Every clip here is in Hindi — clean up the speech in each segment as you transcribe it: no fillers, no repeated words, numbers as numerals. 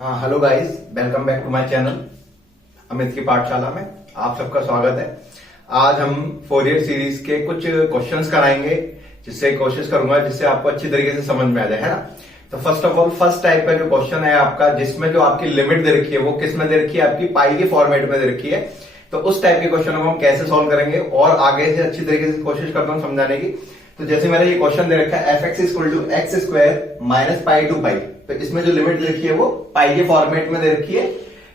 Hello guys, welcome back to my channel Amit ki Pathshala में आप सबका स्वागत है। आज हम फोरियर सीरीज के कुछ क्वेश्चंस कराएंगे, जिससे कोशिश करूंगा जिससे आपको अच्छी तरीके से समझ में आ जाए, है ना। तो first of all first type का जो क्वेश्चन है आपका, जिसमें जो आपकी लिमिट दे रखी है वो किस में दे रखी है, आपकी पाई के फॉर्मेट में दे रखी है। तो उस टाइप के क्वेश्चन को हम कैसे सॉल्व करेंगे और आगे से अच्छी तरीके से कोशिश करता हूँ समझाने की। तो जैसे मेरा ये क्वेश्चन दे रखा है f(x = x² - पाई टू पाई), तो इसमें जो लिमिट दे रखी है वो पाई के फॉर्मेट में दे रखी है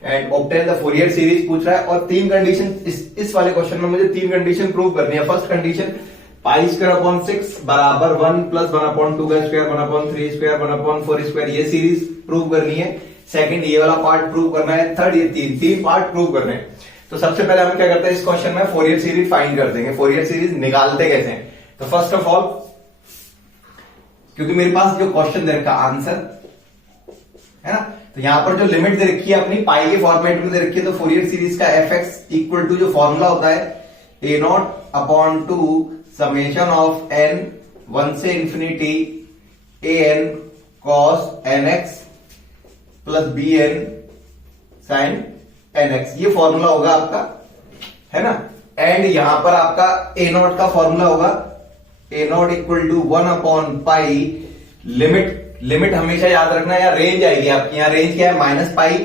and obtain the Fourier series पूछ रहा है। और तीन कंडीशन इस वाले क्वेश्चन में मुझे तीन कंडीशन प्रूव करनी है। फर्स्ट कंडीशन π²/6 बराबर 1 + 1/2² 1/3² 1/4² ये सीरीज प्रूव करनी है। सेकंड ये वाला पार्ट प्रूव करना है। थर्ड ये तीन पार्ट प्रूव करने हैं। तो सबसे पहले हम क्या करते हैं, इस क्वेश्चन में फोरियर सीरीज फाइंड कर देंगे। फोरियर सीरीज निकालते कैसे हैं, तो फर्स्ट ऑफ ऑल क्योंकि मेरे पास जो क्वेश्चन दे रखा आंसर है ना, तो यहां पर जो लिमिट दे रखी है अपनी पाई के फॉर्मेट में दे रखी है। तो फोरियर सीरीज का f(x) = जो फॉर्मूला होता है a0/2 समेशन ऑफ n 1 से infinity an cos nx plus bn sin nx, ये फॉर्मूला होगा आपका, है ना। एंड यहां पर आपका a0 का फॉर्मूला होगा a0 = 1/पाई लिमिट हमेशा याद रखना, या रेंज आएगी आपकी। यहां रेंज क्या है, -पाई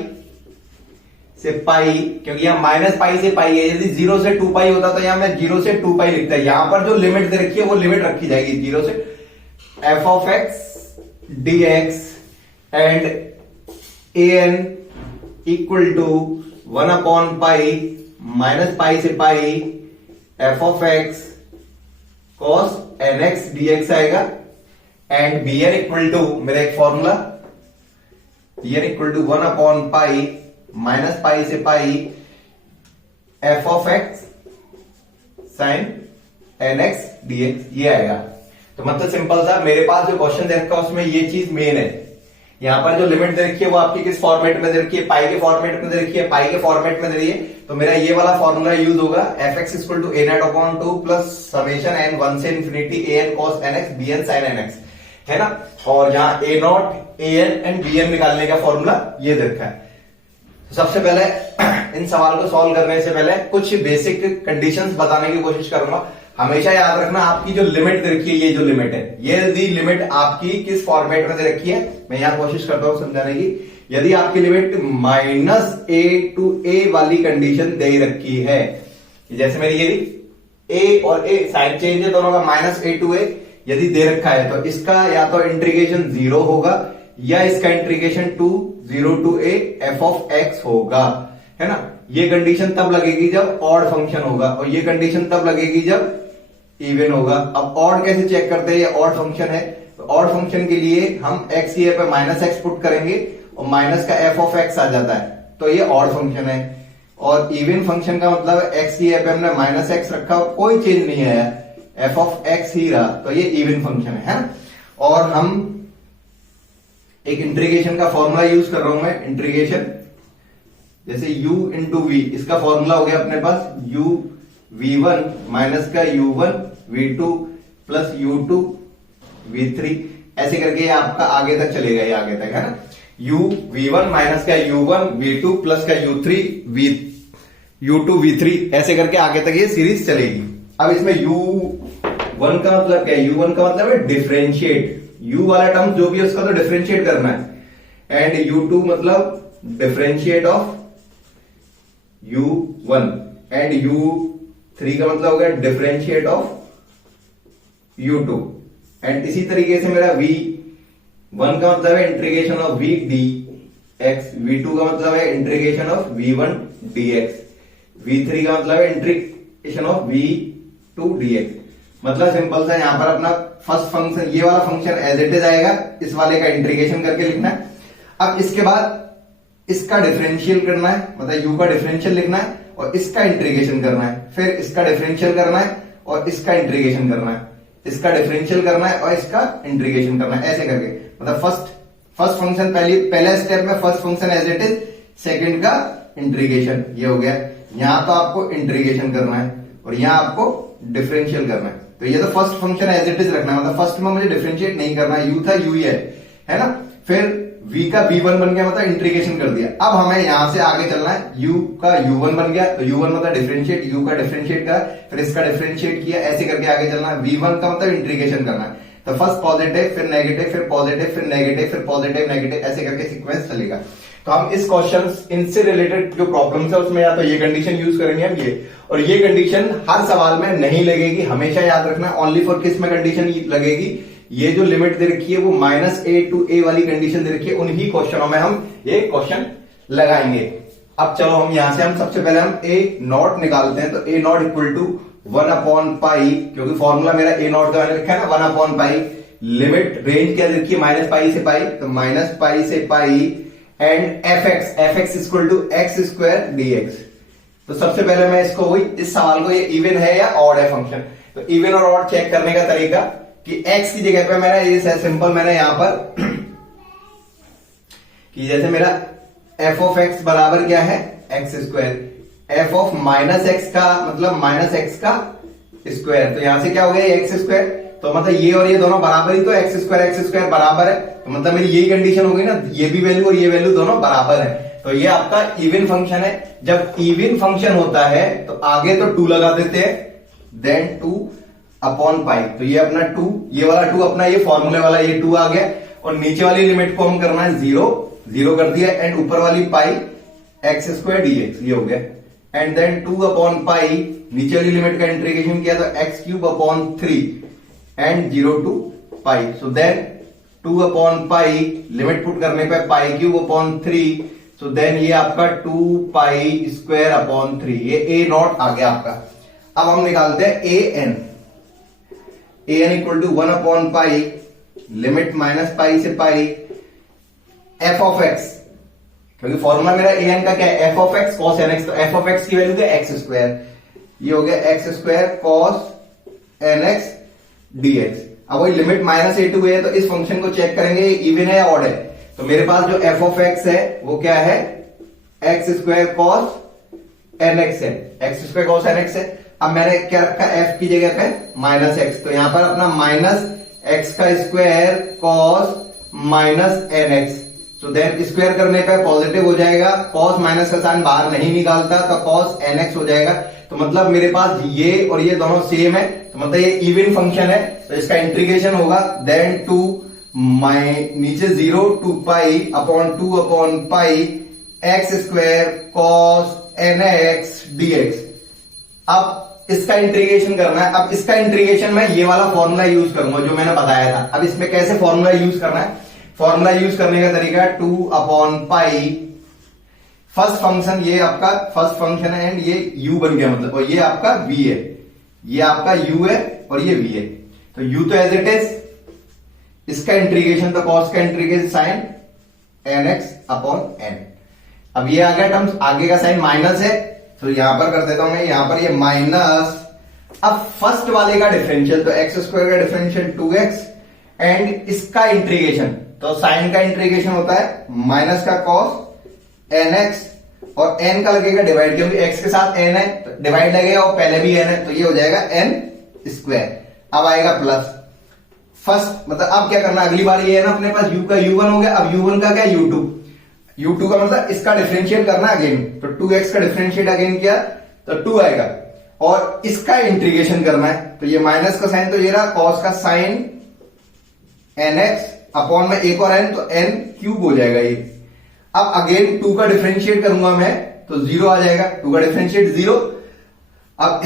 से पाई, क्योंकि यहां -पाई से पाई है। यदि 0 से 2 पाई होता तो यहां मैं 0 से 2 पाई लिखता है। यहां पर जो लिमिट दे रखी है वो लिमिट रखी जाएगी 0 से f(x) dx एंड an = 1/पाई -पाई से पाई f(x) cos nx dx आएगा। एंड bn = मेरा एक फॉर्मूला bn = 1/पाई -पाई से पाई f(x) sin nx dx ये आएगा। तो मतलब सिंपल सा, मेरे पास जो क्वेश्चन दे रखा है उसमें ये चीज मेन है। यहां पर जो लिमिट दे रखी है वो आपकी किस फॉर्मेट में दे रखी है, पाई के फॉर्मेट में दे रखी है। पाई के फॉर्मेट में दे रही है तो मेरा ये वाला फॉर्मूला यूज होगा f(x) = a0/2 plus summation n 1 से infinity an cos nx bn sin nx, है ना। और जहां a0 an एंड bn निकालने का फॉर्मूला ये दे रखा है। सबसे पहले इन सवाल को सॉल्व करने से पहले कुछ बेसिक कंडीशंस बताने की कोशिश करूंगा। हमेशा याद रखना, आपकी जो लिमिट दे रखी है, ये जो लिमिट है, ये यदि लिमिट आपकी किस फॉर्मेट में दे रखी है, मैं यहां कोशिश करता हूं समझाने की। यदि आपकी लिमिट -a to a वाली कंडीशन दे रखी है, जैसे मेरी ये a और a साइन चेंज है दोनों का, -a to a यदि दे रखा है तो इसका या तो इंटीग्रेशन 0 होगा या इसका इंटीग्रेशन 0 to a f(x) होगा, है ना। ये कंडीशन तब लगेगी जब ऑड फंक्शन होगा और ये कंडीशन तब लगेगी जब इवन होगा। अब ऑड कैसे चेक करते हैं, ये ऑड फंक्शन है तो ऑड फंक्शन के लिए हम x की जगह पे -x पुट करेंगे और माइनस का f(x) आ जाता है, तो ये ऑड फंक्शन है। और इवन फंक्शन का मतलब x की जगह पे हमने -x रखा, कोई चेंज नहीं आया, f(x) ही रहा, तो ये इवन फंक्शन है ना। और हम एक इंटीग्रेशन का फॉर्मूला यूज कर रहा हूं मैं, इंटीग्रेशन जैसे u × v, इसका फॉर्मूला हो गया अपने पास u v1 माइनस का u1 v2 plus u2 v3, ऐसे करके आपका आगे तक चलेगा, ये आगे तक, है ना। u v1 माइनस का u1 v2 प्लस का u2 v3, ऐसे करके आगे तक ये सीरीज चलेगी। अब इसमें u1 का मतलब क्या है, u1 का मतलब है डिफरेंशिएट, u वाला टर्म जो भी है उसका तो डिफरेंशिएट करना है। एंड u2 मतलब differentiate of u1 and u3 का मतलब हो गया डिफरेंशिएट ऑफ u2। एंड इसी तरीके से मेरा v1 का मतलब है integration of v dx, v2 का मतलब है integration of v1 dx, v3 का मतलब है इंटीग्रेशन ऑफ v2 dx। मतलब सिंपल सा, यहां पर अपना फर्स्ट फंक्शन, ये वाला फंक्शन एज इट इज आएगा, इस वाले का इंटीग्रेशन करके लिखना है। अब इसके बाद इसका डिफरेंशियल करना है, मतलब u का डिफरेंशियल लिखना है और इसका इंटीग्रेशन करना है, फिर इसका डिफरेंशियल करना है और इसका इंटीग्रेशन करना है, इसका डिफरेंशियल करना है और इसका इंटीग्रेशन करना है, ऐसे करके। मतलब फर्स्ट फंक्शन पहले स्टेप में first function as it is, second का इंटीग्रेशन, ये हो गया। यहां तो आपको इंटीग्रेशन करना है और यहां आपको डिफरेंशियल करना है। तो ये तो first function as it is रखना है, मतलब फर्स्ट में मुझे डिफरेंशिएट नहीं करना है, u था u ही है ना। फिर v का v1 बन गया, मतलब इंटीग्रेशन कर दिया। अब हमें यहां से आगे चलना है, u का u1 बन गया, तो u1 मतलब डिफरेंशिएट, u का डिफरेंशिएट का, फिर इसका डिफरेंशिएट किया, ऐसे करके आगे चलना है। v1 का मतलब इंटीग्रेशन करना है, तो फर्स्ट पॉजिटिव, फिर नेगेटिव, फिर पॉजिटिव, फिर नेगेटिव, फिर पॉजिटिव नेगेटिव, ऐसे करके सीक्वेंस चलेगा। तो हम इस क्वेश्चन इनसे रिलेटेड जो प्रॉब्लम्स है उसमें या तो ये कंडीशन यूज करेंगे हम ये, और ये कंडीशन हर सवाल में नहीं लगेगी, हमेशा याद रखना। ओनली फॉर किस में कंडीशन लगेगी, ये जो लिमिट दे रखी है वो -a to a वाली कंडीशन दे रखी है, उन्हीं क्वेश्चनों में हम ये क्वेश्चन लगाएंगे। अब चलो हम यहां से हम सबसे पहले हम a नॉट निकालते हैं, तो a नॉट इक्वल टू 1/पाई, क्योंकि फॉर्मूला मेरा a नॉट का मैंने रखा है ना 1/पाई, लिमिट रेंज क्या दे रखी है -पाई से पाई, तो -पाई से pi, and fx equal to x square dx। तो सबसे पहले मैं इसको वही, इस सवाल को ये इवन है या ऑड है फंक्शन, तो इवन और ऑड चेक करने का तरीका कि x की जगह पे मैंने ये सिंपल मैंने यहां पर कि जैसे मेरा f ऑफ x बराबर क्या है x square, f of -x का मतलब -x का स्क्वायर, तो यहां से क्या हो गया x स्क्वायर, तो मतलब ये और ये दोनों बराबर ही, तो x स्क्वायर बराबर है, तो मतलब मेरी यही कंडीशन होगी ना, ये भी वैल्यू और ये वैल्यू दोनों बराबर है, तो ये आपका इवन फंक्शन है। जब इवन फंक्शन होता है तो आगे तो 2 लगा देते हैं, देन 2/पाई, तो ये अपना 2, ये वाला 2 अपना ये फॉर्मूले वाला ये 2 आ गया, और नीचे वाली लिमिट को हम करना है 0 कर दिया, एंड ऊपर वाली पाई x स्क्वायर dx, ये हो गया, एंड देन 2/पाई, नीचे वाली लिमिट का इंटीग्रेशन किया तो x³ 3 and 0 to pi, so then 2/पाई, लिमिट पुट करने पे π³ 3, सो देन ये आपका 2π²/3, ये a नॉट आ गया आपका। अब हम निकालते हैं an इक्वल टू 1/पाई, लिमिट -पाई से पाई, f ऑफ x, क्योंकि फॉर्मूला मेरा an का क्या है f of x cos nx, तो f ऑफ x की वैल्यू क्या x स्क्वायर, ये हो गया x² cos nx dx। अब वही लिमिट -a to a, तो इस फंक्शन को चेक करेंगे इवन है या ऑड है, तो मेरे पास जो f ऑफ x है वो क्या है x² cos nx है, x² cos nx है। अब मैंने क्या रखा f की जगह पे -x, तो यहां पर अपना -x² cos nx, so then square करने पे पॉजिटिव हो जाएगा, cos माइनस का साइन बाहर नहीं निकालता, तो cos nx हो जाएगा, तो मतलब मेरे पास ये और ये दोनों सेम है, तो मतलब ये इवन फंक्शन है, तो इसका इंटीग्रेशन होगा, देन 2 नीचे 0 2π/2/पाई x² cos nx dx। अब इसका इंटीग्रेशन करना है, अब इसका इंटीग्रेशन मैं ये वाला फॉर्मूला यूज करूंगा जो मैंने बताया था। अब इसमें कैसे फॉर्मूला यूज करना है, फॉर्मूला यूज करने का तरीका 2/पाई, फर्स्ट फंक्शन ये आपका फर्स्ट फंक्शन है, एंड ये u बन गया मतलब, और ये आपका v है, ये आपका u है और ये v है, तो u तो एज इट इज, इसका इंटीग्रेशन तो cos का इंटीग्रेशन साइन nx/n। अब ये आ गया टर्म्स, आगे का साइन माइनस है, तो यहां पर कर देता हूं मैं, यहां पर ये माइनस, अब फर्स्ट वाले का डिफरेंशियल, तो x² का डिफरेंशियल 2x, एंड इसका इंटीग्रेशन, तो साइन का इंटीग्रेशन होता है माइनस का cos nx, और n का लगेगा डिवाइड, क्योंकि x के साथ n है तो डिवाइड लगेगा, और पहले भी n है, तो ये हो जाएगा n²। अब आएगा प्लस फर्स्ट, मतलब अब क्या करना, अगली बार ये है ना अपने पास u का u1 हो गया, अब u1 का क्या u2 का मतलब इसका डिफरेंशिएट करना अगेन, तो 2x का डिफरेंशिएट अगेन किया तो 2 आएगा, और इसका इंटीग्रेशन करना है, तो ये माइनस का साइन, तो ये रहा cos का साइन nx अपॉन में एक और n, तो n³ हो जाएगा ये। अब अगेन 2 का डिफरेंशिएट करूंगा मैं, तो 0 आ जाएगा, 2 का डिफरेंशिएट 0। अब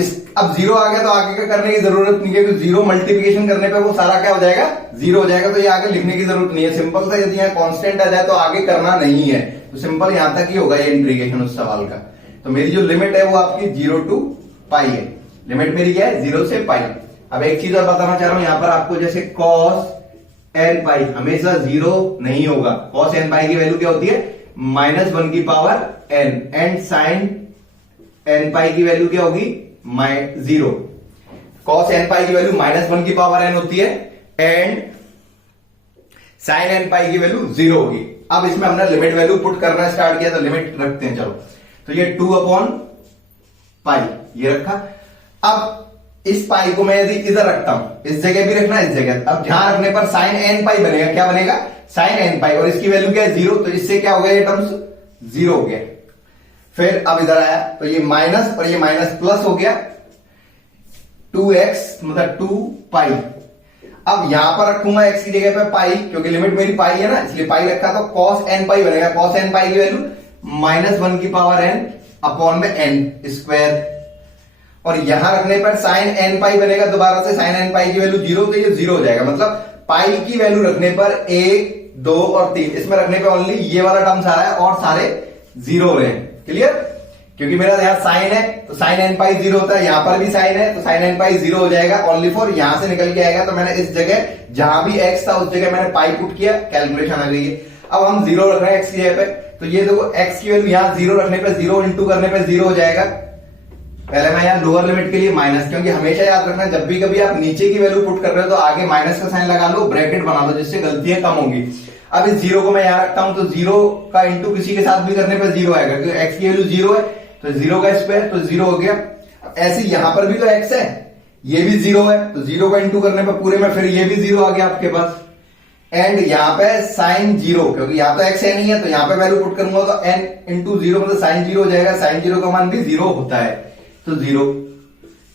0 आ गया तो आगे का करने की जरूरत नहीं है, क्योंकि 0 मल्टीप्लिकेशन करने पे वो सारा क्या हो जाएगा 0 हो जाएगा, तो ये आगे लिखने की जरूरत नहीं है, सिंपल सा, यदि यहाँ कांस्टेंट आ जाए तो आगे करना नहीं है, तो सिंपल यहां तक ही होगा ये इंटीग्रेशन उस सवाल का। तो मेरी जो लिमिट है वो आपकी 0 to पाई है, लिमिट मेरी क्या है 0 से पाई। अब एक चीज और बताना चाह रहा हूं, यहां पर आपको जैसे cos n पाई हमेशा 0 नहीं होगा, cos n पाई की वैल्यू क्या होती है -1/n, एंड साइन n पाई की वैल्यू क्या होगी 0। cos n पाई की वैल्यू -1/n होती है, एंड साइन n पाई की वैल्यू 0 होगी। अब इसमें हमने लिमिट वैल्यू पुट करना स्टार्ट किया, तो लिमिट रखते हैं, चलो, तो ये 2/पाई ये रखा। अब इस पाई को मैं यदि इधर रखता हूं, इस जगह भी रखना, इस जगह, अब जहां रखने पर साइन एन पाई बनेगा, क्या बनेगा, साइन एन पाई, और इसकी वैल्यू क्या है, 0, तो इससे क्या हो गया, ये टर्म्स 0 हो गया। फिर अब इधर आया तो ये माइनस और ये माइनस प्लस हो गया, 2x मतलब 2 पाई। अब यहां पर रखूंगा x की जगह पे पाई, क्योंकि लिमिट मेरी पाई है ना, इसलिए पाई रखा, तो cos n पाई बनेगा, cos n पाई की वैल्यू -1 की पावर n अपॉन में n स्क्वायर, और यहां रखने पर साइन n पाई बनेगा, दोबारा से साइन n पाई की वैल्यू 0, तो ये 0 हो जाएगा, मतलब पाई की वैल्यू रखने पर 1, 2 और 3, इसमें रखने पर ओनली ये वाला टर्म आ रहा है और सारे 0 हो रहे हैं। क्लियर, क्योंकि मेरा यहां साइन है तो साइन एन पाई 0 होता है, यहां पर भी साइन है तो साइन एन पाई 0 हो जाएगा, ओनली फॉर यहां से निकल के आएगा, तो मैंने इस जगह जहां भी x था उस जगह मैंने पाई पुट किया, कैलकुलेशन आ गई है। अब हम 0 रख रहे हैं x की जगह पे, तो ये देखो x की वैल्यू यहां 0 रखने पे 0 इंटू करने पे 0 हो जाएगा। पहले मैं यहाँ लोअर लिमिट के लिए माइनस, क्योंकि हमेशा याद रखना जब भी कभी आप नीचे की वैल्यू पुट कर रहे हो तो आगे माइनस का साइन लगा लो, ब्रैकेट बना लो, जिससे गलतियां कम होंगी। अब इस 0 को मैं यहां रखता हूं तो 0 का इंटू किसी के साथ भी करने पर 0 आएगा, क्योंकि x की वैल्यू 0 है तो 0 का स्क्वायर तो 0 हो गया। ऐसे यहां पर भी तो x है, ये भी 0 है, तो 0 का इंटू करने पर पूरे में फिर ये भी 0 आ गया आपके पास। एंड यहाँ पे साइन 0, क्योंकि यहाँ तो x है नहीं है, तो यहाँ पे वैल्यू पुट करूंगा तो n इंटू 0 मतलब साइन 0 हो जाएगा, साइन 0 का मान भी 0 होता है, तो 0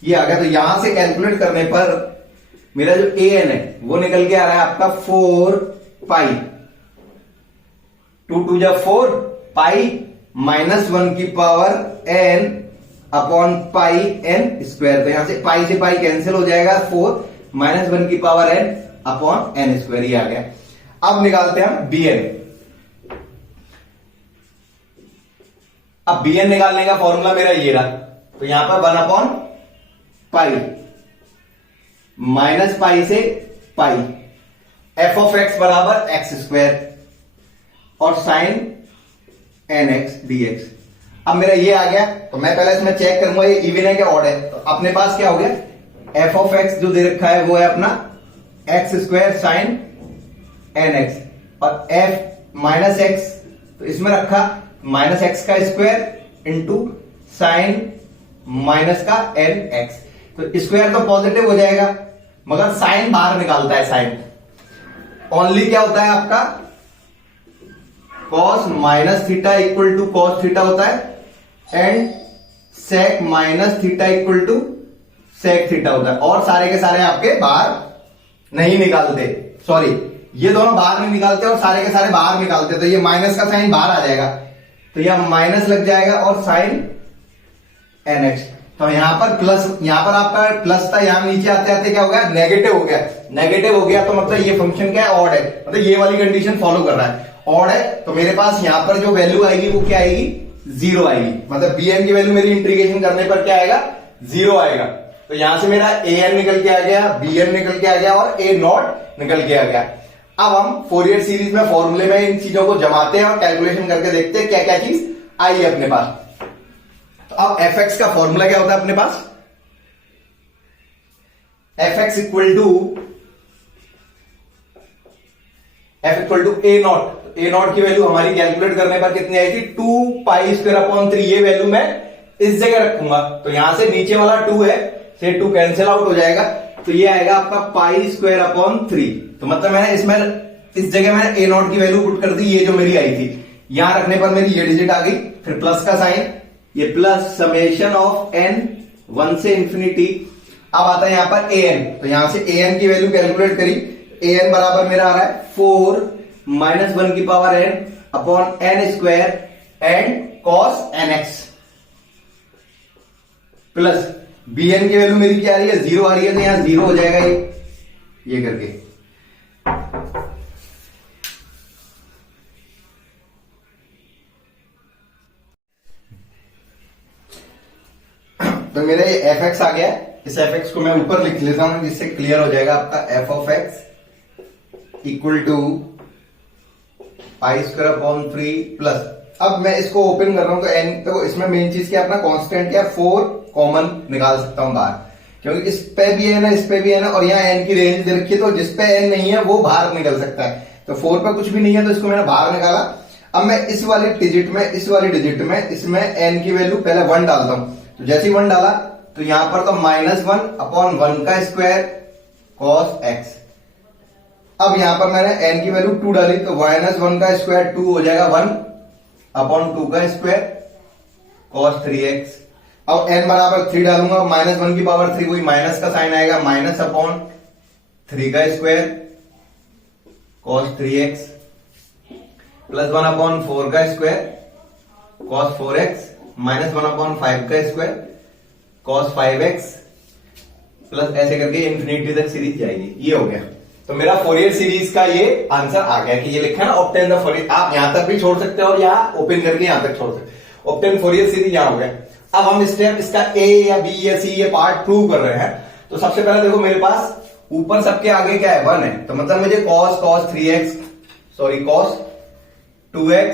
ये आ गया। तो यहां से कैलकुलेट करने पर मेरा जो an है वो निकल के आ रहा है आपका 4 पाई, 2 2 जा 4 पाई -1 की power n upon pi n square, तो यहां से पाई कैंसिल हो जाएगा, 4 -1 की power n upon n square, ये आ गया। अब निकालते हैं हम bn। अब bn निकालने का फॉर्मूला मेरा ये रहा, तो यहां पर 1 अपॉन पाई माइनस पाई से पाई, f ऑफ x बराबर x स्क्वायर और साइन nx dx। अब मेरा ये आ गया, तो मैं पहले इसमें चेक करूंगा ये इवन है क्या ऑड है, तो अपने पास क्या हो गया, f ऑफ x जो दे रखा है वो है अपना x स्क्वायर साइन nx, और f माइनस x तो इसमें रखा माइनस x का स्क्वायर इंटू साइन माइनस का nx, तो स्क्वायर तो पॉजिटिव हो जाएगा, मगर साइन बाहर निकालता है, साइन ओनली क्या होता है आपका cos minus theta equal to cos theta होता है, and sec minus theta equal to sec theta होता है, और सारे के सारे आपके बाहर नहीं निकालते, सॉरी ये दोनों बाहर नहीं निकालते और सारे के सारे बाहर निकालते, तो ये माइनस का साइन बाहर आ जाएगा, तो यह माइनस लग जाएगा और साइन nx, तो यहां पर प्लस, यहां पर आपका प्लस था, यहां नीचे आते आते क्या हो गया, नेगेटिव हो गया, नेगेटिव हो गया, तो मतलब ये फंक्शन क्या है, ऑड है, मतलब ये वाली कंडीशन फॉलो कर रहा है, ऑड है, तो मेरे पास यहां पर जो वैल्यू आएगी वो क्या आएगी, 0 आएगी, मतलब bn की वैल्यू मेरी इंटीग्रेशन करने पर क्या आएगा, 0 आएगा। तो यहां से मेरा an निकल के आ गया, bn निकल के आ गया और a नॉट निकल के आ गया। अब हम फोरियर सीरीज में फॉर्मूले में इन चीजों को जमाते हैं और कैलकुलेशन करके देखते हैं क्या क्या चीज आई है अपने पास। तो अब fx का फॉर्मूला क्या होता है अपने पास, fx equal to a naught, a naught की वैल्यू हमारी कैलकुलेट करने पर कितनी आई थी, 2 पाई स्क्वायर अपॉन 3, ये वैल्यू मैं इस जगह रखूंगा, तो यहां से नीचे वाला 2 है, से 2 कैंसिल आउट हो जाएगा, तो ये आएगा आपका पाई स्क्वायर अपॉन 3, तो मतलब मैंने इसमें इस जगह मैंने a नॉट की वैल्यू पुट कर दी, ये जो मेरी आई थी, यहां रखने पर मेरी ये डिजिट आ गई, फिर प्लस का साइन, ये प्लस समेशन ऑफ n 1 से इंफिनिटी। अब आता है यहां पर an, तो यहां से an की वैल्यू कैलकुलेट करी, an बराबर मेरा आ रहा है 4 -1 की power n upon n square and cos nx, plus bn की वैल्यू मेरी क्या आ रही है, 0 आ रही है, तो यहां 0 हो जाएगा ये करके। तो मेरा ये fx आ गया, इस fx को मैं ऊपर लिख लेता हूं जिससे क्लियर हो जाएगा आपका, f of x equal to pi square upon 3 plus, अब मैं इसको ओपन कर रहा हूं तो n, तो इसमें मेन चीज क्या अपना कांस्टेंट क्या, 4 कॉमन निकाल सकता हूं बाहर, क्योंकि इस पे भी है ना, इस पे भी है ना, और यहाँ n की रेंज दे रखी है, तो जिस पे n नहीं है वो बाहर निकल सकता है, तो 4 पे कुछ भी नहीं है तो इसको मैंने बाहर निकाला। अब मैं इस वाली डिजिट में, इसमें n की वैल्यू पहले 1 डालता हूं, तो जैसे ही 1 डाला तो यहां पर तो -1/1 का स्क्वायर cos x। अब यहां पर मैंने n की वैल्यू 2 डाली तो -1 का स्क्वायर 2 हो जाएगा 1/2 का स्क्वायर cos 3x। अब n बराबर 3 डालूंगा, -1 की पावर 3 वही माइनस का साइन आएगा, -3 का स्क्वायर cos 3x प्लस 1/4 का स्क्वायर cos 4x -1/5 का स्क्वायर cos 5x प्लस ऐसे करके इंफिनिटी तक सीरीज जाएगी। ये हो गया। तो मेरा फोरियर सीरीज का ये आंसर आ गया कि ये लिखा है ना ऑब्टेन द फोरियर। आप यहां तक भी छोड़ सकते हो और यहां ओपन करके यहां तक छोड़ सकते हो। ऑब्टेन फोरियर सीरीज यहां हो गया। अब हम स्टेप इसका ए या बी या सी ये पार्ट प्रूव कर रहे हैं। तो सबसे पहले देखो मेरे पास ऊपर सबके आगे क्या है 1 है, तो मतलब मुझे cos 3x sorry cos 2x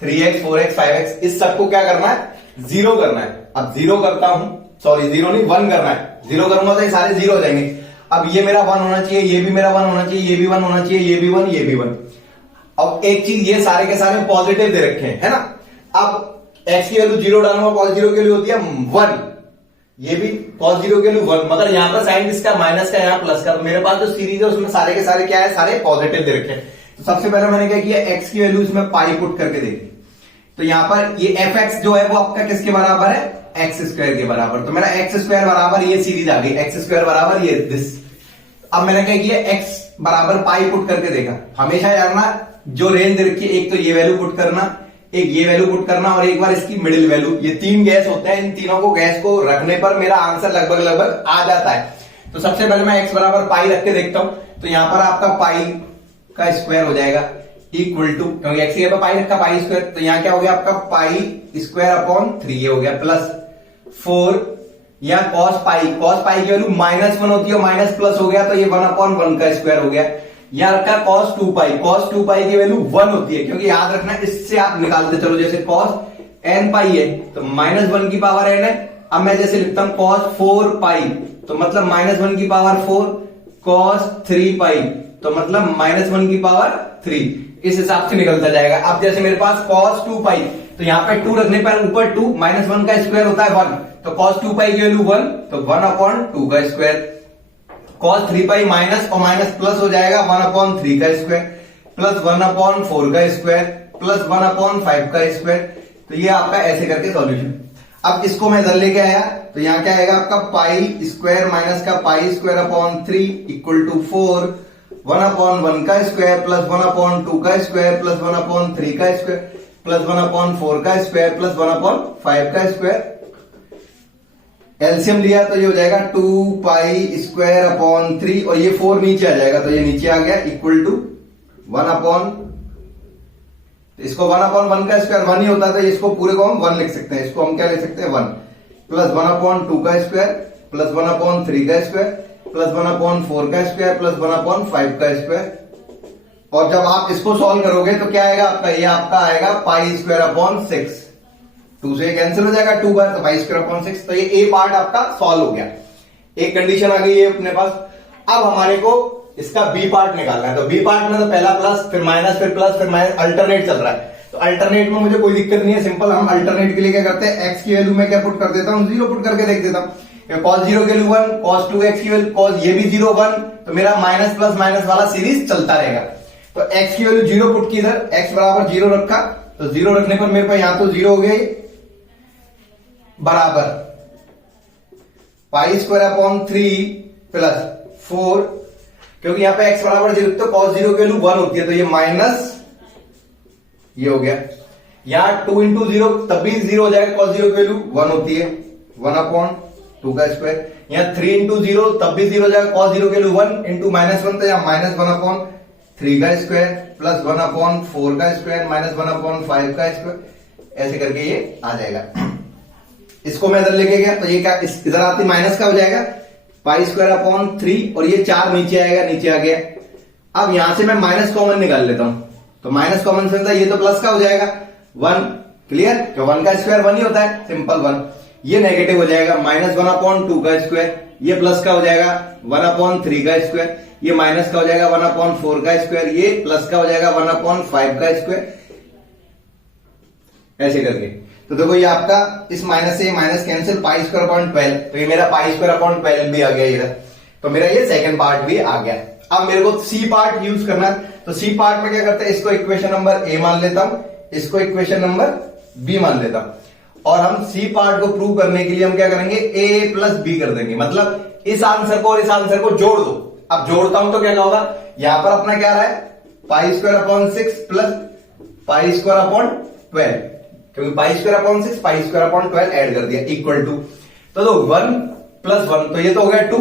3x 4x 5x इस सबको क्या करना है 0 करना है। अब 0 करता हूं, सॉरी 0 नहीं 1 करना है। 0 करूंगा तो ये सारे 0 हो जाएंगे। अब ये मेरा 1 होना चाहिए, ये भी मेरा 1 होना चाहिए, ये भी 1 होना चाहिए, ये भी 1 ये भी 1। अब एक चीज ये सारे के सारे पॉजिटिव दे रखे हैं है ना। अब x की वैल्यू 0 डालूंगा, cos 0 की वैल्यू होती है 1, ये भी cos 0 की वैल्यू 1, मगर यहां पर साइन किसका माइनस का यहां प्लस का। मेरे पास जो सीरीज है उसमें सारे के सारे क्या है सारे पॉजिटिव दे रखे हैं। तो सबसे पहले मैंने क्या किया x की वैल्यू इसमें पाई पुट करके देखी। तो यहां पर ये fx जो है वो आपका किसके बराबर है एक्स स्क्वायर के बराबर। तो मेरा एक्स स्क्वायर बराबर ये सीरीज आ गई, एक्स स्क्वायर बराबर ये दिस। अब मैंने क्या किया एक्स बराबर पाई पुट करके देखा। हमेशा जानना जो रेंज दे रखी है एक तो ये वैल्यू पुट करना, एक ये वैल्यू पुट करना और एक बार इसकी मिडिल वैल्यू। ये 3 गैस होते हैं, इन तीनों को गैस को रखने पर मेरा आंसर लगभग आ जाता है। तो सबसे पहले मैं एक्स बराबर पाई रख के देखता हूं। तो यहां पर आपका पाई का स्क्वायर हो जाएगा इक्वल टू, क्योंकि एक्स की जगह पाई रखा पाई स्क्वायर, तो यहां क्या हो गया आपका पाई स्क्वायर अपॉन 3 ये हो गया प्लस 4 या cos पाई की वैल्यू -1 होती है, माइनस प्लस हो गया तो ये 1/1 का स्क्वायर हो गया। यहां रखा cos 2 पाई की वैल्यू 1 होती है, क्योंकि याद रखना इससे आप निकालते चलो। जैसे cos n पाई है तो -1 की पावर n है। अब मैं जैसे लिखता हूं cos 4 पाई तो मतलब -1 की पावर 4, cos 3 पाई तो मतलब -1 की पावर 3, इस हिसाब से निकलता जाएगा। अब जैसे मेरे पास cos 2 पाई तो यहां पे 2 रखने पर ऊपर 2 -1 का स्क्वायर होता है 1, तो cos 2 पाई की वैल्यू 1 तो 1/2 का स्क्वायर। cos 3 पाई माइनस और माइनस प्लस हो जाएगा 1/3 का स्क्वायर प्लस 1/4 का स्क्वायर प्लस 1/5 का स्क्वायर। तो ये आपका ऐसे करके सॉल्यूशन। अब इसको मैं इधर लेके आया तो यहां क्या आएगा आपका पाई स्क्वायर माइनस का pi square upon 3 equal to 4, 1/1 का स्क्वायर प्लस 1/2 का स्क्वायर प्लस 1/3 का स्क्वायर प्लस 1/4 का स्क्वायर प्लस 1/5 का स्क्वायर। एलसीएम लिया तो ये हो जाएगा 2 पाई स्क्वायर अपॉन 3 और ये 4 नीचे आ जाएगा तो ये नीचे आ गया इक्वल टू 1/, इसको 1/1 का स्क्वायर 1 ही होता है तो इसको पूरे को हम 1 लिख सकते हैं। इसको हम क्या लिख सकते हैं 1 प्लस 1/2 का स्क्वायर प्लस 1/3 का स्क्वायर प्लस 1/4 का स्क्वायर प्लस 1/5 का स्क्वायर। और जब आप इसको सॉल्व करोगे तो क्या आएगा आपका, ये आपका आएगा पाई स्क्वायर अपॉन 6, 2 से कैंसिल हो जाएगा 2 बार तो पाई स्क्वायर अपॉन 6। तो ये ए पार्ट आपका सॉल्व हो गया, एक कंडीशन आ गई है अपने पास। अब हमारे को इसका बी पार्ट निकालना है। तो बी पार्ट में तो पहला प्लस फिर माइनस फिर प्लस फिर माइनस अल्टरनेट चल रहा है। तो अल्टरनेट में मुझे कोई दिक्कत नहीं है, सिंपल हम अल्टरनेट के लिए क्या करते हैं एक्स की वैल्यू में क्या पुट कर देता हूं 0 पुट करके देख देता हूं। cos 0 की वैल्यू 1, cos 2x की वैल्यू cos ये भी 0 1 तो मेरा माइनस प्लस माइनस वाला सीरीज चलता रहेगा। तो x की वैल्यू 0 पुट की इधर, x बराबर 0 रखा तो 0 रखने पर मेरे पास यहां तो 0 हो गया बराबर पाई स्क्वायर अपॉन 3 प्लस 4, क्योंकि यहां पे x बराबर 0 तो cos 0 की वैल्यू 1 होती है तो ये माइनस ये हो गया। यहां 2 इंटू 0 तब भी 0 हो जाएगा, cos 0 की वैल्यू 1 होती है 1/2 का स्क्वायर। यहां 3 इंटू 0 तब भी 0 हो जाएगा, cos 0 की वैल्यू 1 इंटू -1 तो यहां -1/3 का स्क्वायर प्लस 1/4 का स्क्वायर माइनस 1/5 का स्क्वायर, ऐसे करके ये आ जाएगा। इसको मैं इधर लेके गया तो ये क्या इधर आती माइनस का हो जाएगा पाई स्क्वायर अपॉन 3 और ये 4 नीचे आएगा, नीचे आ गया। अब यहां से मैं माइनस कॉमन निकाल लेता हूं तो माइनस कॉमन से ये तो प्लस का हो जाएगा 1, क्लियर, तो 1 का स्क्वायर 1 ही होता है, सिंपल 1। ये नेगेटिव हो जाएगा -1/2 का स्क्वायर, ये प्लस का हो जाएगा 1/3 का स्क्वायर, ये माइनस का हो जाएगा 1/4 का स्क्वायर, ये प्लस का हो जाएगा 1/5 का स्क्वायर, ऐसे करके। तो देखो ये आपका इस माइनस से माइनस कैंसिल, पाई स्क्वायर अपॉन 12, तो ये मेरा पाई स्क्वायर अपॉन 12 भी आ गया इधर, तो मेरा ये सेकंड पार्ट भी आ गया। अब मेरे को सी पार्ट यूज करना है, तो सी पार्ट में क्या करते हैं, इसको इक्वेशन नंबर ए मान लेता हूं, इसको इक्वेशन नंबर बी मान लेता हूं, और हम सी पार्ट को प्रूव करने के लिए हम क्या करेंगे, ए प्लस बी कर देंगे, मतलब इस आंसर को और इस आंसर को जोड़ दो। अब जोड़ता हूं तो क्या होगा, यहां पर अपना क्या रहा है, पाई square upon 6 plus pi square upon 12, क्योंकि पाई स्क्वायर अपॉन 6 पाई स्क्वायर अपॉन 12 ऐड कर दिया इक्वल टू, तो 1 प्लस 1, तो ये तो हो गया 2।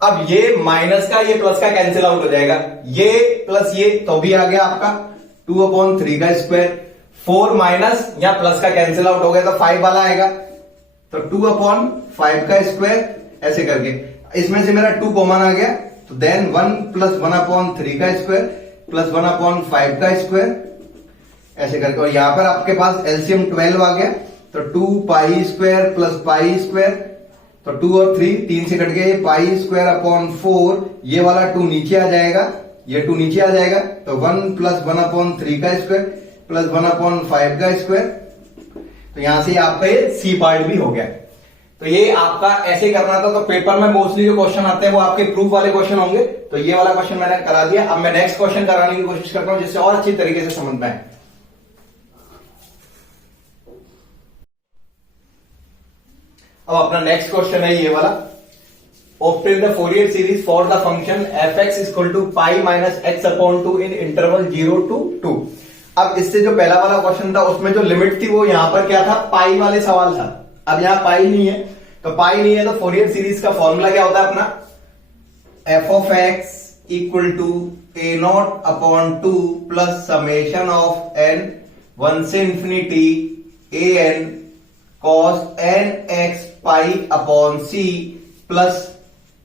अब ये माइनस का ये प्लस का कैंसिल आउट हो जाएगा, ये प्लस ये तो भी आ गया आपका 2/3 का स्क्वायर, 4 माइनस या प्लस का कैंसिल आउट हो गया तो 5 वाला आएगा, तो 2/5 का स्क्वायर, ऐसे करके इसमें से मेरा 2 कॉमन आ गया, तो देन 1 प्लस 1/3 का स्क्वायर प्लस 1/5 का स्क्वायर, ऐसे करके, और यहां पर आपके पास एलसीएम 12 आ गया, तो 2 pi square plus pi square, तो 2 और 3 से कट गया, ये पाई स्क्वायर अपॉन 4, ये वाला 2 नीचे आ जाएगा, ये 2 नीचे आ जाएगा, तो 1 प्लस 1/3 का स्क्वायर प्लस 1/5 का स्क्वायर, तो यहां से आपका ये सी पार्ट भी हो गया। तो ये आपका ऐसे करना था, तो पेपर में मोस्टली जो क्वेश्चन आते हैं वो आपके प्रूफ वाले क्वेश्चन होंगे, तो ये वाला क्वेश्चन मैंने करा दिया। अब मैं नेक्स्ट क्वेश्चन कराने की कोशिश करता हूं जिससे और अच्छी तरीके से समझ में आए। अब अपना नेक्स्ट क्वेश्चन है ये वाला, obtain the Fourier series for the function f(x) equal to pi minus x upon 2 in interval 0 to 2। अब इससे जो पहला वाला क्वेश्चन था उसमें जो लिमिट थी वो यहां पर क्या था, पाई वाले सवाल था, अब यहां पाई नहीं है, तो पाई नहीं है तो फोरियर सीरीज का फॉर्मूला क्या होता है अपना, f(x) equal to a0 upon 2 plus summation of n 1 से infinity an cos nx pi upon c plus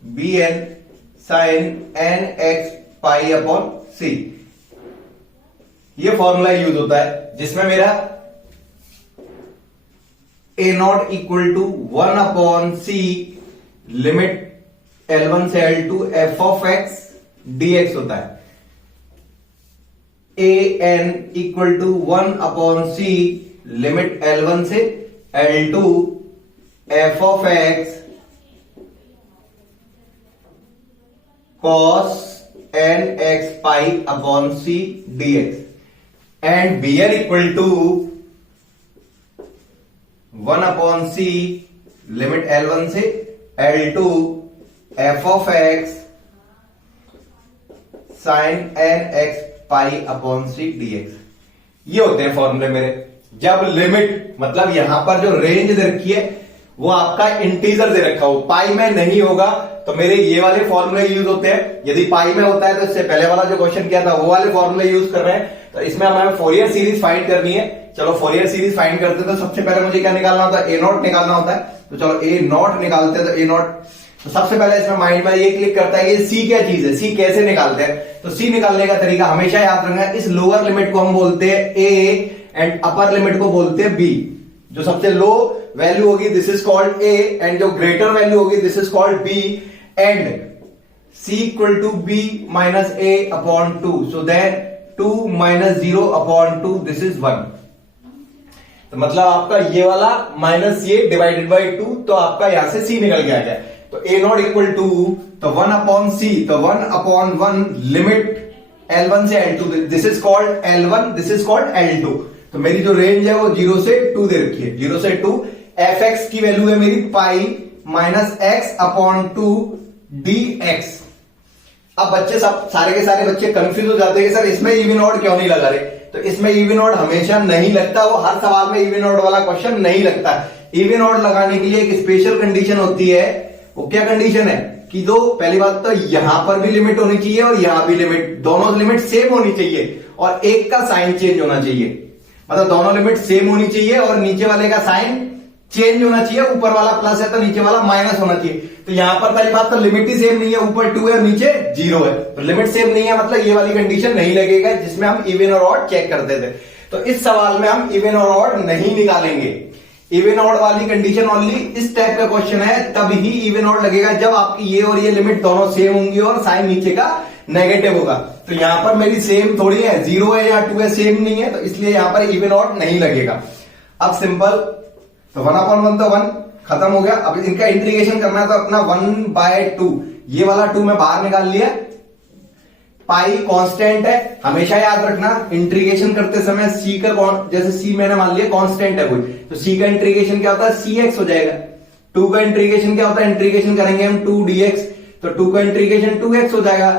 bn sin nx pi upon c। ये फॉर्मूला यूज होता है जिसमें मेरा a0 equal to 1 upon c limit L1 से L2 f(x) dx होता है, an equal to 1 upon c limit L1 से L2 f(x) cos nx pi upon c dx, and bn equal to 1 upon c limit L1 से L2 f(x) sin nx pi upon c dx। ये होते हैं फॉर्मूले मेरे। जब लिमिट मतलब यहां पर जो रेंज दे रखी है वो आपका इंटीजर दे रखा हो, पाई में नहीं होगा तो मेरे ये वाले फॉर्मूले यूज होते हैं, यदि पाई में होता है तो इससे पहले वाला जो क्वेश्चन किया था वो वाले फॉर्मूले यूज कर रहे हैं। तो इसमें हमें फोरियर सीरीज फाइंड करनी है। चलो फोरियर सीरीज फाइंड करते तो सबसे पहले मुझे क्या निकालना होता है, a0 निकालना होता है। तो चलो a0 निकालते हैं, तो a0 तो सबसे पहले इसमें माइंड में ये क्लिक करता है कि c क्या चीज है, c कैसे निकालते हैं। तो c निकालने का तरीका हमेशा याद रखना है, इस लोअर लिमिट को हम बोलते हैं a एंड अपर लिमिट को बोलते हैं b। जो सबसे लो वैल्यू होगी this is called a and जो ग्रेटर वैल्यू होगी this is called b, and c equal to b minus a upon 2, so then 2 minus 0 upon 2 this is 1। तो मतलब आपका ये वाला माइनस ये डिवाइडेड बाई 2, तो आपका यहां से c निकल के आ गया। तो a0 इक्वल टू तो 1 अपॉन c, तो 1 अपॉन 1 लिमिट L1 से L2, this is called L1 this is called L2। तो मेरी जो रेंज है वो 0 से 2 दे रखी है, 0 से 2। f(x) की वैल्यू है मेरी पाई माइनस x अपॉन 2 dx। अब बच्चे सब सारे के सारे बच्चे कंफ्यूज हो जाते हैं कि सर इसमें इवन ऑड क्यों नहीं लगा रहे। तो इसमें इवन ऑड हमेशा नहीं लगता, वो हर सवाल में इवन ऑड वाला क्वेश्चन नहीं लगता। इवन ऑड लगाने के लिए एक स्पेशल कंडीशन होती है। वो क्या कंडीशन है कि दो, पहली बात तो यहां पर भी लिमिट होनी चाहिए और यहां भी लिमिट, दोनों लिमिट सेम होनी चाहिए और एक का साइन चेंज होना चाहिए। मतलब दोनों लिमिट सेम होनी चाहिए और नीचे वाले का साइन चेंज होना चाहिए। ऊपर वाला प्लस है तो नीचे वाला माइनस होना चाहिए। तो यहां पर पहली बात तो लिमिट ही सेम नहीं है, ऊपर 2 है और नीचे 0 है, तो लिमिट सेम नहीं है, मतलब ये वाली कंडीशन नहीं लगेगा जिसमें हम इवन और ऑड चेक करते थे। तो इस सवाल में हम इवन और ऑड नहीं निकालेंगे। इवन ऑड वाली कंडीशन ओनली इस टाइप का क्वेश्चन है तब ही इवन ऑड लगेगा जब आपकी ये और ये लिमिट दोनों सेम होंगी और साइन नीचे का नेगेटिव होगा। तो यहां पर मेरी सेम थोड़ी है, 0 है या 2 है, सेम नहीं है, तो इसलिए यहां पर इवन ऑड नहीं लगेगा। अब सिंपल, तो 1/1 तो 1 खत्म हो गया। अब इनका इंटीग्रेशन करना है तो अपना 1/2, ये वाला 2 मैं बाहर निकाल लिया। पाई कांस्टेंट है, हमेशा याद रखना इंटीग्रेशन करते समय सी का, जैसे सी मैंने मान लिया कांस्टेंट है कोई, तो सी का इंटीग्रेशन क्या होता है, सी एक्स हो जाएगा। 2 का इंटीग्रेशन क्या होता है, इंटीग्रेशन करेंगे हम 2 dx, तो 2 का इंटीग्रेशन 2x हो जाएगा।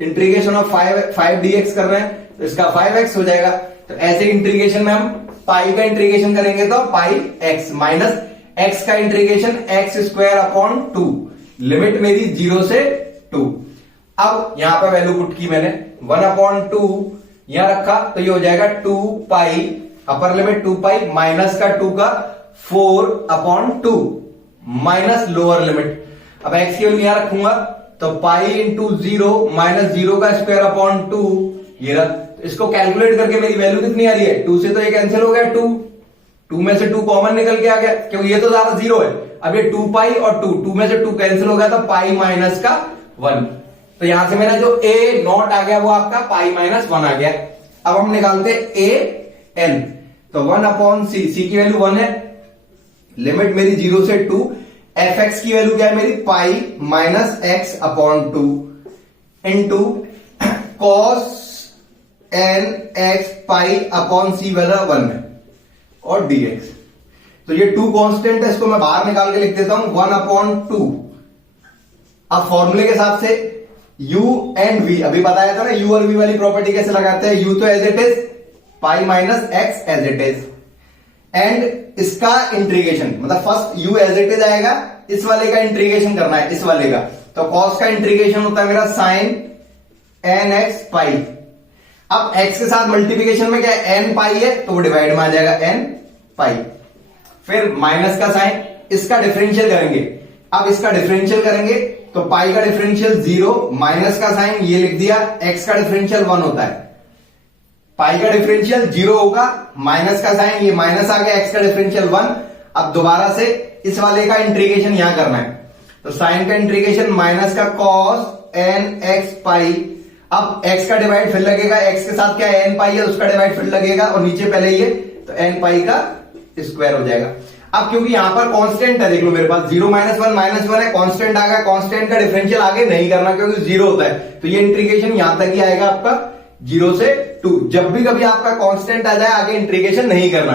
इंटीग्रेशन ऑफ 5 dx कर रहे हैं तो इसका 5x हो जाएगा। तो ऐसे इंटीग्रेशन में हम पाई का इंटीग्रेशन करेंगे तो पाई x माइनस x का इंटीग्रेशन x²/2, लिमिट मेरी 0 से 2। अब यहां पर वैल्यू पुट की मैंने 1/2 यहां रखा तो ये हो जाएगा 2 पाई, अपर लिमिट 2 पाई माइनस का 2 का 4/2 माइनस लोअर लिमिट। अब x की वैल्यू यहां रखूंगा तो पाई इंटू 0 माइनस 0 का स्क्वायर/2, ये रहा। तो इसको कैलकुलेट करके मेरी वैल्यू कितनी आ रही है, 2 से तो ये कैंसिल हो गया, 2 में से 2 कॉमन निकल के आ गया क्योंकि ये तो ज्यादा 0 है। अब ये 2 पाई और 2 में से 2 कैंसिल हो गया तो पाई माइनस का 1। तो यहां से मेरा जो a नॉट आ गया वो आपका पाई माइनस 1 आ गया। अब हम निकालते a n, तो 1/c, c की वैल्यू 1 है, लिमिट मेरी 0 से 2, fx की वैल्यू क्या है मेरी, pi minus x/2 into cos n x पाई/c वाला 1 है और dx। तो ये 2 कांस्टेंट है, इसको मैं बाहर निकाल के लिख देता हूं 1/2। अब फॉर्मूले के हिसाब से u एंड v, अभी बताया था ना u और v वाली प्रॉपर्टी कैसे लगाते हैं, u तो as it is, pi minus x as it is, and इसका इंटीग्रेशन मतलब first u as it is आएगा, इस वाले का इंटीग्रेशन करना है, इस वाले का। तो cos का इंटीग्रेशन होता है मेरा sin nx पाई। अब x के साथ मल्टीप्लिकेशन में क्या है, n पाई है तो वो डिवाइड में आ जाएगा n पाई। फिर माइनस का साइन, इसका डिफरेंशियल करेंगे। अब इसका डिफरेंशियल करेंगे तो पाई का डिफरेंशियल 0, माइनस का साइन ये लिख दिया, x का डिफरेंशियल 1 होता है। पाई का डिफरेंशियल 0 होगा, माइनस का साइन ये माइनस आ गया, x का डिफरेंशियल 1। अब दोबारा से इस वाले का इंटीग्रेशन यहां करना है, तो साइन का इंटीग्रेशन माइनस का cos nx पाई। अब x का डिवाइड फिर लगेगा, x के साथ क्या है n पाई है, उसका डिवाइड फिर लगेगा और नीचे पहले ये तो n पाई का स्क्वायर हो जाएगा। अब क्योंकि यहां पर कांस्टेंट है, देख लो मेरे पास 0 -1 -1 है, कांस्टेंट आ गया, कांस्टेंट का डिफरेंशियल आगे नहीं करना क्योंकि 0 होता है, तो ये इंटीग्रेशन यहां तक ही आएगा आपका 0 से 2। जब भी कभी आपका कांस्टेंट आ जाए आगे इंटीग्रेशन नहीं करना।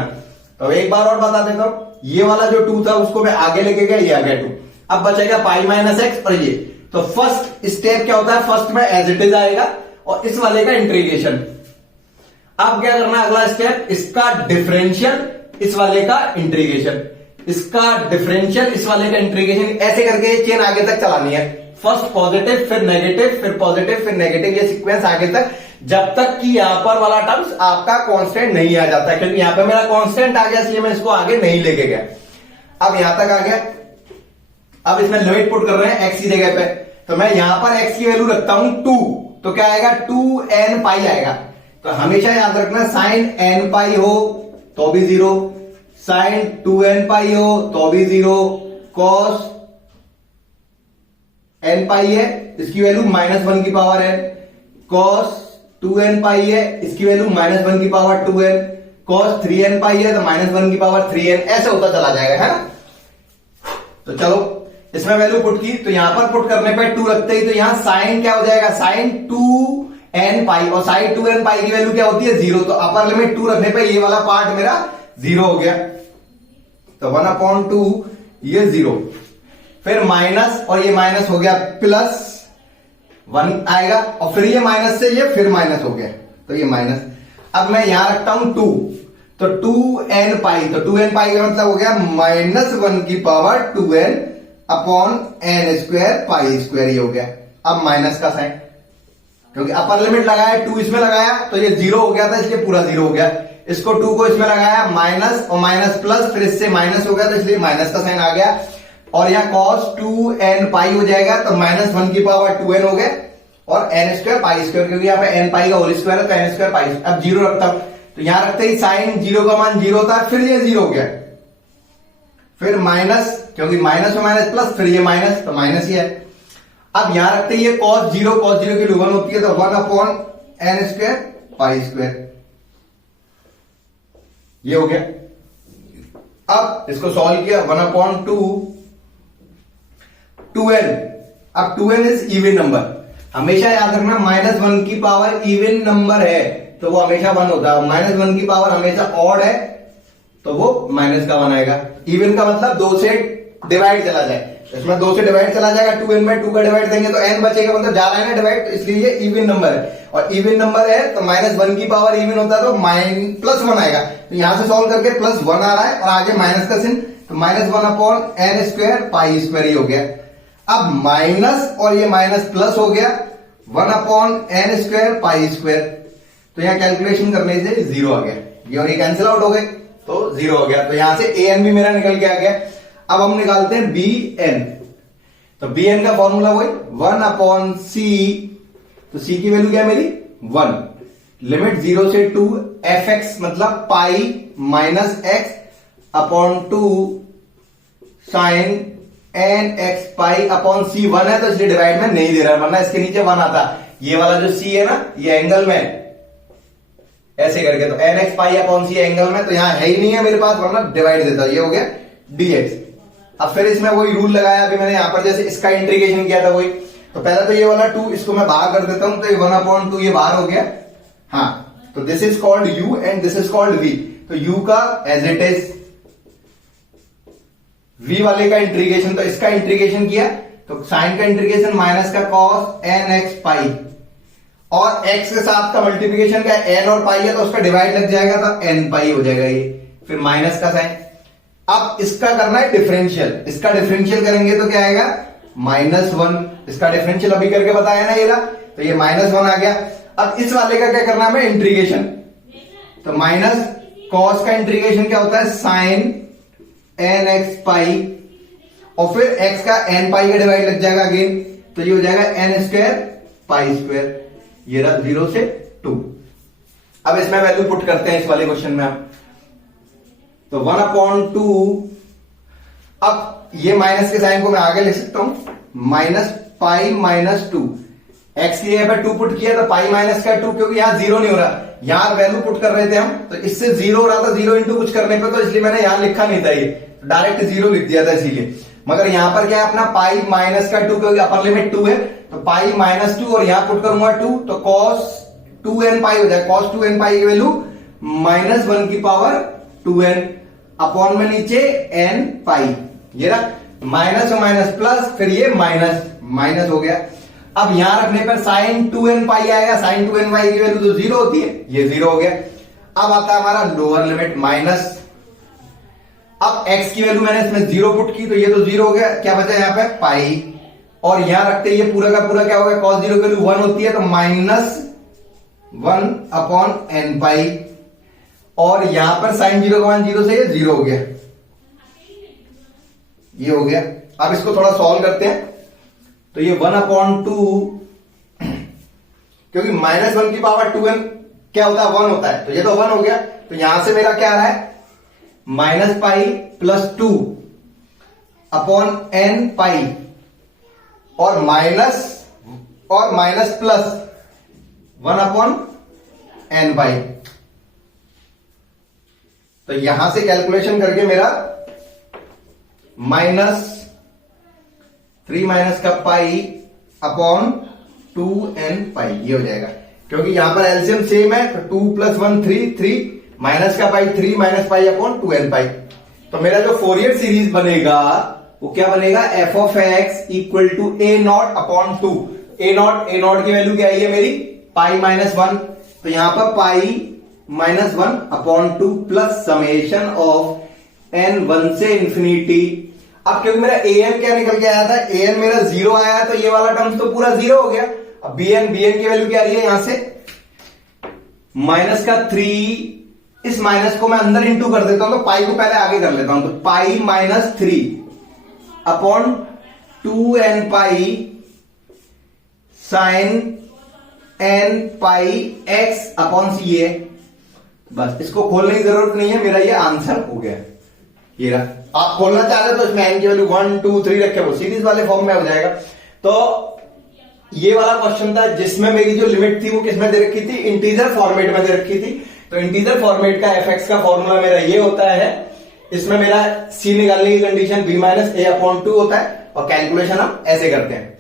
तो एक बार और बता देता हूं, ये वाला जो 2 था उसको मैं आगे लेके गया, ये आ गया 2। अब बचेगा पाई माइनस x और ये। तो फर्स्ट स्टेप क्या होता है, फर्स्ट में एज इट इज आएगा और इस वाले का इंटीग्रेशन। अब क्या करना है अगला स्टेप, इसका डिफरेंशियल इस वाले का इंटीग्रेशन, इसका डिफरेंशियल इस वाले का इंटीग्रेशन, ऐसे करके ये चेन आगे तक चलानी है। फर्स्ट पॉजिटिव फिर नेगेटिव फिर पॉजिटिव फिर नेगेटिव, ये सीक्वेंस आगे तक, जब तक कि यहां पर वाला टर्म्स आपका कांस्टेंट नहीं आ जाता, क्योंकि यहां पे मेरा कांस्टेंट आ गया इसलिए मैं इसको आगे नहीं लेके गया। अब यहां तक आ गया, अब इसमें लिमिट पुट कर रहे हैं x की जगह पे, तो मैं यहां पर x की वैल्यू रखता हूं 2, तो क्या आएगा 2n पाई आएगा। तो हमेशा याद रखना साइन n पाई हो तो भी 0, साइन 2n पाई हो तो भी 0, cos n पाई है इसकी वैल्यू -1 की पावर n, cos 2n पाई है इसकी वैल्यू -1 की पावर 2n, cos 3n पाई है तो -1 की पावर 3n, ऐसे होता चला जाएगा, है ना। तो चलो इसमें वैल्यू पुट की, तो यहां पर पुट करने पे 2 रखते ही तो यहां साइन क्या हो जाएगा, साइन 2n पाई, और साइन 2n पाई की वैल्यू क्या होती है 0, तो अपर लिमिट 2 रखने पे ये वाला पार्ट मेरा 0 हो गया। तो 1/2 ये 0, फिर माइनस और ये माइनस हो गया प्लस 1 आएगा, और फिर ये माइनस से ये फिर माइनस हो गया तो ये माइनस। अब मैं यहां रखता हूं 2, तो 2n पाई, तो 2n पाई का मतलब हो गया -1 की power 2n upon n square pi square, ये हो गया। अब माइनस का साइन, क्योंकि अपर लिमिट लगाया 2 इसमें लगाया तो ये 0 हो गया था इसलिए पूरा 0 हो गया, इसको 2 को इसमें लगाया माइनस और माइनस प्लस, फिर इससे माइनस हो गया तो इसलिए माइनस का साइन आ गया, और यहाँ cos 2n पाई हो जाएगा तो -1 की पावर 2n हो गया और n स्क्वायर पाई स्क्वायर, क्योंकि यहाँ पे n पाई का होल स्क्वायर है तो n स्क्वायर पाई। अब 0 रखता हूं तो यहां रखते ही साइन 0 का मान 0 था, फिर ये 0 हो गया, फिर माइनस, क्योंकि माइनस और माइनस प्लस, फिर ये माइनस तो माइनस ही है। अब यहां रखते ही ये cos 0 की वैल्यू 1 होती है तो 1/n स्क्वायर पाई स्क्वायर, ये हो गया। अब इसको सॉल्व किया 1/2 2n। अब 2n इज इवन नंबर, हमेशा याद रखना -1 की पावर इवन नंबर है तो वो हमेशा 1 होता है, -1 की पावर हमेशा ऑड है तो वो माइनस का 1 आएगा। इवन का मतलब 2 से डिवाइड चला जाए, इसमें 2 से डिवाइड चला जाएगा, 2n/2 का डिवाइड देंगे तो n बचेगा, मतलब जा रहा है ना डिवाइड, तो इसलिए ये इवन नंबर है। और इवन नंबर है तो -1 की पावर इवन होता है तो +1 आएगा, तो यहां से सॉल्व करके +1 आ रहा है और आगे माइनस का चिन्ह, तो -1/n² π² ही हो गया। अब माइनस और ये माइनस प्लस हो गया 1/n² π², तो यहां कैलकुलेशन करने से 0 आ गया, ये और ये कैंसिल आउट हो गए तो 0 हो गया, तो यहां से an भी मेरा निकल के आ गया। अब हम निकालते हैं bn, तो bn का फॉर्मूला वही 1/c, तो c की वैल्यू क्या है मेरी 1, लिमिट 0 से 2 fx मतलब pi minus x upon 2 sine nx pi upon c, 1 है तो इसलिए डिवाइड में नहीं दे रहा है, वरना इसके नीचे 1 आता। ये वाला जो c है ना ये एंगल में ऐसे करके, तो nx pi upon c angle में, तो यहां है ही नहीं है मेरे पास, वरना डिवाइड देता, ये हो गया dx। अब फिर इसमें वही रूल लगाया अभी मैंने यहां पर, जैसे इसका इंटीग्रेशन किया था वही, तो पहले तो ये वाला 2 इसको मैं बाहर कर देता हूं, तो ये 1/2 ये बाहर हो गया। हाँ, तो this is called u and this is called v, तो u का एज इट इज, v वाले का इंटीग्रेशन, तो इसका इंटीग्रेशन किया तो साइन का इंटीग्रेशन माइनस का cos nx पाई, और x के साथ का मल्टीप्लिकेशन का n और पाई है तो उसका डिवाइड लग जाएगा तो n पाई हो जाएगा ये, फिर माइनस का साइन। अब इसका करना है डिफरेंशियल, इसका डिफरेंशियल करेंगे तो क्या आएगा -1, इसका डिफरेंशियल अभी करके बताया ना ये रहा, तो ये -1 आ गया। अब इस वाले का क्या करना है इंटीग्रेशन, तो माइनस कॉस का इंटीग्रेशन क्या होता है साइन nx पाई, और फिर x का n पाई का डिवाइड लग जाएगा अगेन, तो ये हो जाएगा n² π², ये रहा 0 से 2। अब इसमें वैल्यू पुट करते हैं इस वाले क्वेश्चन में हम, तो 1/2, अब ये माइनस के साइन को मैं आगे लिख सकता हूं -π-2, x की जगह पर 2 पुट किया तो पाई माइनस का 2, क्योंकि यहां 0 नहीं हो रहा, यहां वैल्यू पुट कर रहे थे हम, तो इससे 0 हो रहा था, 0 इंटू कुछ करने पे, तो इसलिए मैंने यहां लिखा नहीं था, ये डायरेक्ट 0 लिख दिया था इसीलिए। मगर यहां पर क्या है अपना पाई माइनस का 2, क्योंकि अपर लिमिट 2 है, तो पाई -2 और यहां पुट करूंगा 2, तो cos 2n पाई हो जाए, cos 2n पाई की वैल्यू -1 की पावर 2n अपॉन में नीचे n पाई, ये रहा माइनस और माइनस प्लस, फिर ये माइनस हो गया। अब यहां रखने पर साइन 2n पाई आएगा, साइन 2n पाई की वैल्यू तो 0 होती है, ये 0 हो गया। अब आता है हमारा लोअर लिमिट माइनस, अब x की वैल्यू मैंने इसमें 0 पुट की तो ये तो 0 हो गया, क्या बचा यहां पे पाई, और यहां रखते ये पूरा का पूरा क्या हो गया, cos 0 की वैल्यू 1 होती है तो -1/n पाई, और यहां पर साइन 0 का मान 0 से ये 0 हो गया, ये हो गया। अब इसको थोड़ा सॉल्व करते हैं, तो ये 1/2, क्योंकि -1 की पावर 2n क्या होता है 1 होता है, तो ये तो 1 हो गया, तो यहां से मेरा क्या आ रहा है -π+2 अपॉन n पाई, और माइनस प्लस 1/n पाई, तो यहां से कैलकुलेशन करके मेरा -3 माइनस का पाई अपॉन 2n पाई, ये हो जाएगा, क्योंकि यहां पर एलसीएम सेम है, तो 2 + 1 3 माइनस का पाई 3 माइनस पाई अपॉन 2n पाई। तो मेरा जो फोरियर सीरीज बनेगा वो क्या बनेगा, f(x) = a0/2, a0 की वैल्यू क्या आई है मेरी π-1, तो यहां पर π-1/2 प्लस समेशन ऑफ n1 से इंफिनिटी। अब क्योंकि मेरा an क्या निकल के आया था, an मेरा 0 आया, तो ये वाला टर्म्स तो पूरा 0 हो गया। अब bn की वैल्यू क्या आ रही है यहां से -3, इस माइनस को मैं अंदर इंटू कर देता हूं, तो पाई को पहले आगे कर लेता हूं, तो π-3 upon 2n pi sine n pi x upon c है, बस इसको खोलने की जरूरत नहीं है, मेरा ये आंसर हो गया। ये रहा, आप खोलना चाह रहे तो इसमें n की वैल्यू 1 2 3 रखे, वो सीरीज वाले फॉर्म में हो जाएगा। तो ये वाला क्वेश्चन था जिसमें मेरी जो लिमिट थी वो किसमें दे रखी थी, इंटीजर फॉर्मेट में दे रखी थी। तो इंटीजर फॉर्मेट का fx का फॉर्मूला मेरा ये होता है इसमें मेरा सी निकालने की कंडीशन b माइनस ए अपॉन 2 होता है और कैलकुलेशन हम ऐसे करते हैं।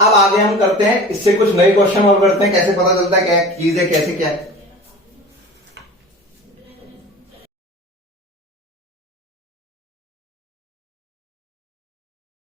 अब आगे हम करते हैं इससे कुछ नए क्वेश्चन और करते हैं, कैसे पता चलता है क्या चीज है कैसे क्या है।